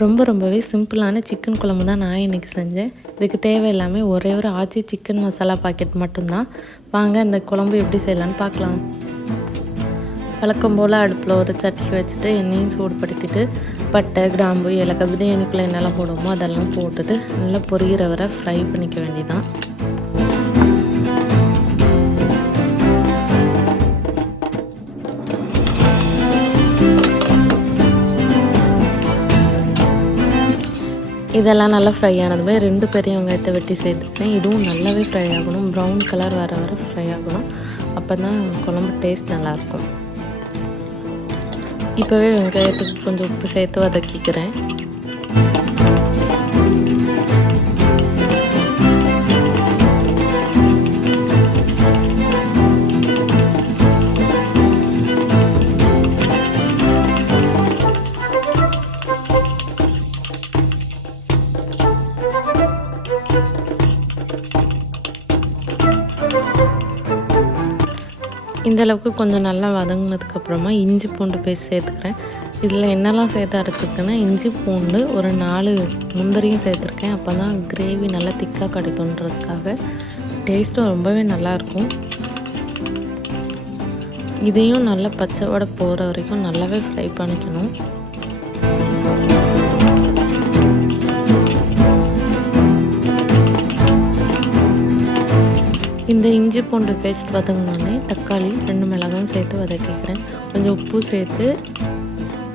ரொம்பவே சிம்பிளான சிக்கன் குழம்பு தான் நான் இன்றைக்கி செஞ்சேன். இதுக்கு தேவை எல்லாமே ஒரே ஒரு ஆச்சி சிக்கன் மசாலா பாக்கெட் மட்டும்தான். வாங்க இந்த குழம்பு எப்படி செய்யலான்னு பார்க்கலாம். வழக்கம் போல் அடுப்பில் ஒரு சட்டி வச்சுட்டு எண்ணெயும் சூடுபடுத்திட்டு பட்டை, கிராம்பு, ஏலக்காய், பிரியாணிக்குள்ளே என்னெல்லாம் போடுவோமோ அதெல்லாம் போட்டுட்டு நல்லா பொரிகிற வரை ஃப்ரை பண்ணிக்க வேண்டியதான். இதெல்லாம் நல்லா ஃப்ரை ஆனதுமே 2 பெரிய வெங்காயத்தை வெட்டி சேர்த்துருக்கேன். இதுவும் நல்லாவே ஃப்ரை ஆகணும். ப்ரௌன் கலர் வர ஃப்ரை ஆகணும். அப்போ தான் குழம்பு டேஸ்ட் நல்லாயிருக்கும். இப்போவே வெங்காயத்துக்கு கொஞ்சம் உப்பு சேர்த்து வதக்கிக்கிறேன். இந்த அளவுக்கு கொஞ்சம் நல்லா வதங்கினதுக்கப்புறமா இஞ்சி பூண்டு பேஸ்ட் சேர்த்துக்கிறேன். இதில் என்னெல்லாம் சேர்த்து அரைச்சிருக்கேன்னா இஞ்சி பூண்டு ஒரு 4 முந்திரியும் சேர்த்துருக்கேன். அப்போ தான் கிரேவி நல்லா திக்காக கிடைக்குன்றதுக்காக டேஸ்ட்டும் ரொம்பவே நல்லாயிருக்கும். இதையும் நல்லா பச்சை வடை போகிற வரைக்கும் நல்லாவே ஃப்ரை பண்ணிக்கணும். இந்த இஞ்சி பூண்டு பேஸ்ட் வதங்கினோடனே தக்காளி 2 மிளகாயும் சேர்த்து வதக்கிக்கிறேன். கொஞ்சம் உப்பு சேர்த்து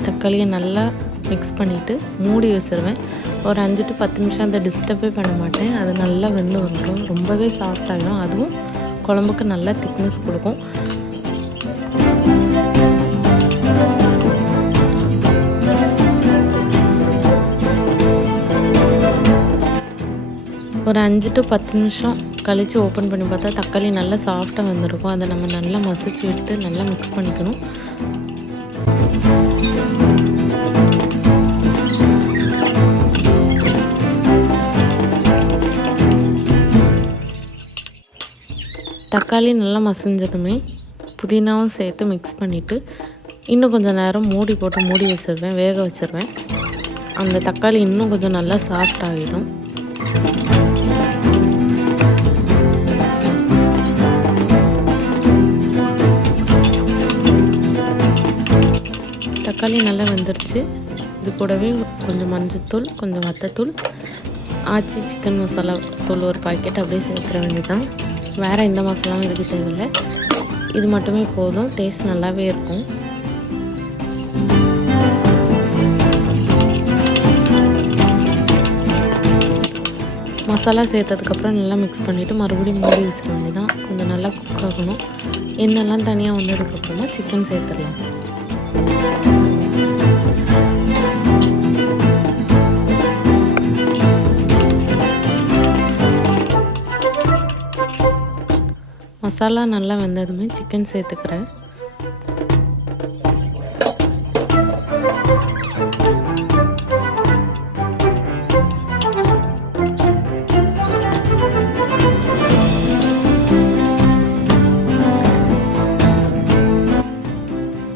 தக்காளியை நல்லா மிக்ஸ் பண்ணிவிட்டு மூடி வச்சுருவேன். ஒரு 5 to 10 நிமிஷம் அதை டிஸ்டர்பே பண்ண மாட்டேன். அது நல்லா வெந்து வந்துடும். ரொம்பவே சாஃப்டாகிடும். அதுவும் குழம்புக்கு நல்லா திக்னஸ் கொடுக்கும். ஒரு 5 to 10 நிமிஷம் கழித்து ஓப்பன் பண்ணி பார்த்தா தக்காளி நல்லா சாஃப்டாக வந்திருக்கும். அதை நம்ம நல்லா மசிச்சு விட்டு நல்லா மிக்ஸ் பண்ணிக்கணும். தக்காளி நல்லா மசிஞ்சதுமே புதினாவும் சேர்த்து மிக்ஸ் பண்ணிவிட்டு இன்னும் கொஞ்சம் நேரம் மூடி போட்டு மூடி வச்சுருவேன். வேக வச்சுருவேன். அந்த தக்காளி இன்னும் கொஞ்சம் நல்லா சாஃப்ட் ஆகிடும். தக்காளி நல்லா வெந்துருச்சு. இது கூடவே கொஞ்சம் மஞ்சள்தூள், கொஞ்சம் வத்தத்தூள், ஆச்சி சிக்கன் மசாலா தூள் ஒரு பாக்கெட் அப்படியே சேர்த்துற வேண்டியதான். வேறு எந்த மசாலாவும் இதுக்கு தேவையில்லை. இது மட்டுமே போதும். டேஸ்ட் நல்லாவே இருக்கும். மசாலா சேர்த்ததுக்கப்புறம் நல்லா மிக்ஸ் பண்ணிவிட்டு மறுபடியும் மூடி வச்சிட வேண்டியதான். கொஞ்சம் நல்லா குக் ஆகணும். எண்ணெய்லாம் தனியாக வந்ததுக்கப்புறமா சிக்கன் சேர்த்துடலாம். மசாலா நல்லா வெந்ததுமே சிக்கன் சேர்த்துக்கிறேன்.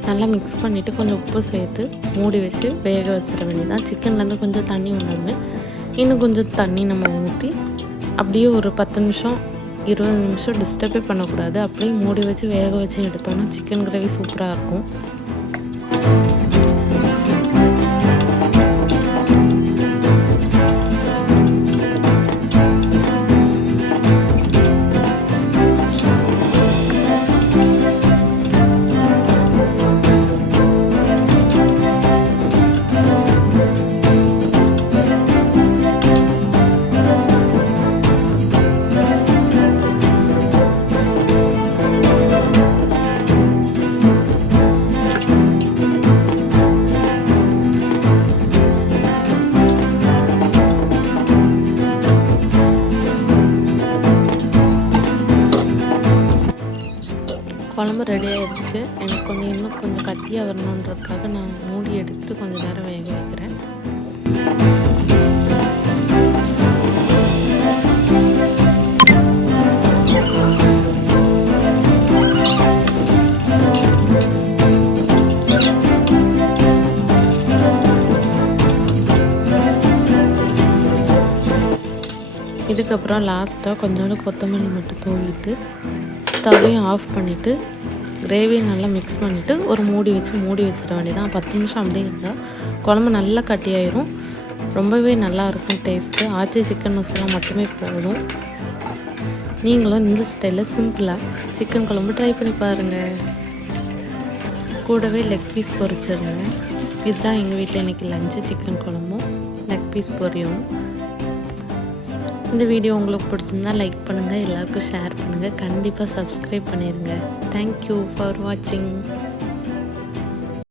நல்லா மிக்ஸ் பண்ணிவிட்டு கொஞ்சம் உப்பு சேர்த்து மூடி வச்சு வேக வச்சிட வேண்டியதான். சிக்கன்லேருந்து கொஞ்சம் தண்ணி வந்ததுமே இன்னும் கொஞ்சம் தண்ணி நம்ம ஊற்றி அப்படியே ஒரு 10 நிமிஷம் 20 நிமிஷம் டிஸ்டர்பே பண்ணக்கூடாது. அப்படியே மூடி வச்சு வேக வச்சு எடுத்தோம்னா சிக்கன் கிரேவி சூப்பராக இருக்கும். குழம்பு ரெடி ஆகிடுச்சு. எனக்கு இன்னும் கொஞ்சம் கட்டியாக வரணுன்றதுக்காக நான் மூடி எடுத்துட்டு கொஞ்சம் நேரம் வேக வைக்கிறேன். இதுக்கப்புறம் லாஸ்ட்டாக கொஞ்சோண்டு கொத்தமல்லி மட்டும் தூவிட்டு ஸ்டவ்வையும் ஆஃப் பண்ணிவிட்டு கிரேவியை நல்லா மிக்ஸ் பண்ணிவிட்டு ஒரு மூடி வச்சிட வேண்டியதான். 10 நிமிஷம் அப்படியே இருந்தால் குழம்பு நல்லா கட்டியாயிரும். ரொம்பவே நல்லாயிருக்கும் டேஸ்ட்டு. ஆச்சி சிக்கன் மசாலா மட்டுமே போதும். நீங்களும் இந்த ஸ்டைலில் சிம்பிளாக சிக்கன் குழம்பு ட்ரை பண்ணி பாருங்கள். கூடவே லெக் பீஸ் பொரிச்சிருங்க. இதுதான் எங்கள் வீட்டில் இன்றைக்கி லஞ்சு, சிக்கன் குழம்பும் லெக் பீஸ் பொரியும். இந்த வீடியோ உங்களுக்கு பிடிச்சிருந்தா லைக் பண்ணுங்கள், எல்லாருக்கும் ஷேர் பண்ணுங்கள், கண்டிப்பாக சப்ஸ்கிரைப் பண்ணிடுங்க. தேங்க்யூ ஃபார் வாட்சிங்.